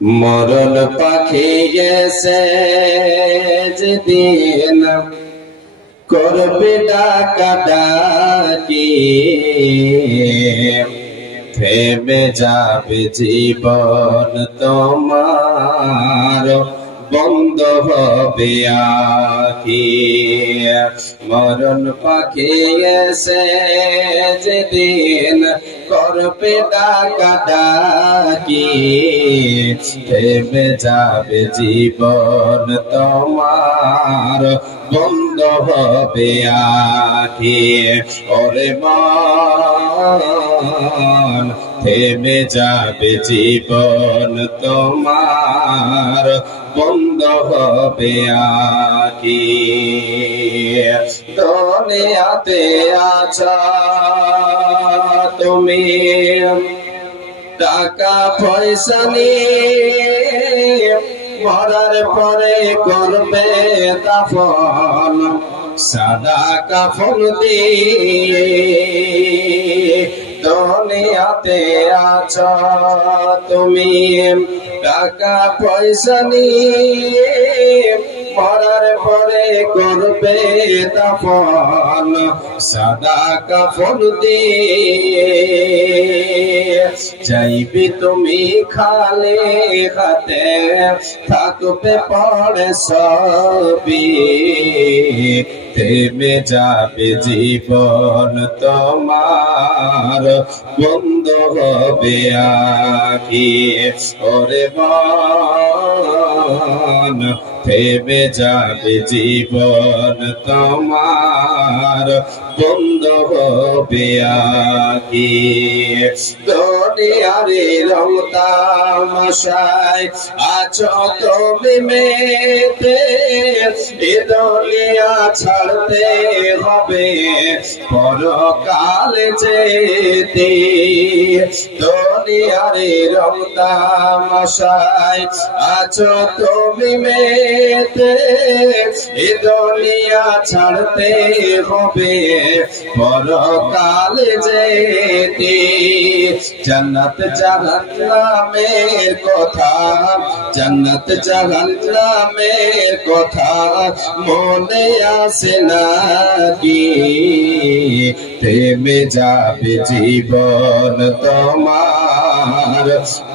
মরণ পাখি গেছে যেদিন করবে ডাকাডাকি থেমে যাবে জীবন তোমার বন্ধ হবে আখি মরণ পাখি এসে যেদিন করবে ডাকাডাকি থেমে যাবে জীবন তোমার বন্ধ হবে আখি ওরে মন থেমে যাবে জীবন তোমার বন্ধ হবে আখি দুনিয়াতে আছো তুমি টাকা পয়সা নিয়ে মরার পরে করবে দাফন সাদা কাফন দিয়ে দুনিয়াতে আছো তুমি টাকা পয়সা নিয়ে মরার পরে করবে দাফন সাদা কাফন দিয়ে যাইবে তুমি খালি হাতে থাকবে পড়ে সবই থেমে যাবে জীবন তোমার বন্ধ হবে আখি ওরে মন থেমে যাবে জীবন তোমার বন্ধ হবে আখি দুনিয়ারে রং তামাশায় আছো তুমি মেতে এ দুনিয়া ছাড়তে হবে পরকাল যেতে দুনিয়ারে রং তামাশায় আছো তুমি মেতে এ দুনিয়া ছাড়তে হবে পরকাল যেতে জান্নাত জাহান্নামের কথা জান্নাত জাহান্নামের কথা মনে আসে নাকি থেমে যাবে জীবন তোমার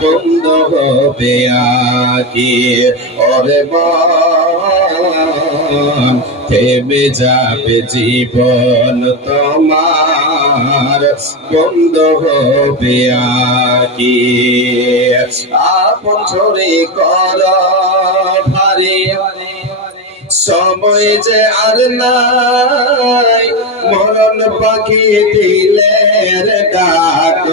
বন্ধ হবে আখি ওরে মন থেমে যাবে জীবন তোমার বন্ধ হবে আখি আপন ঝরে কর ভারী সময় যে আর নাই মরণ পাখি দিলের ডাক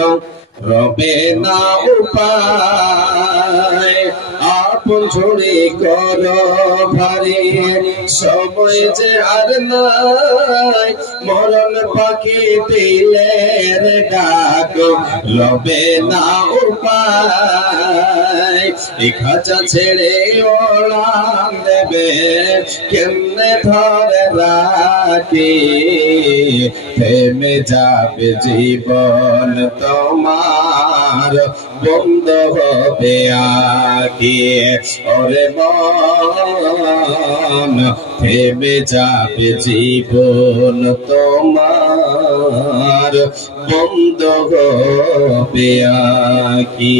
রবে না উপায় আপন ঝরে কর ভারী সময় যে আর নাই মরণ পাখি দিলের ডাক রবে না উপায় খাঁচা ছেড়ে ওড়ান দেবে কেমনে ধরে রাখি থেমে যাবে জীবন তোমার বন্ধ হবে আখি ওরে মন থেমে যাবে জীবন তোমার বন্ধ হবে আখি।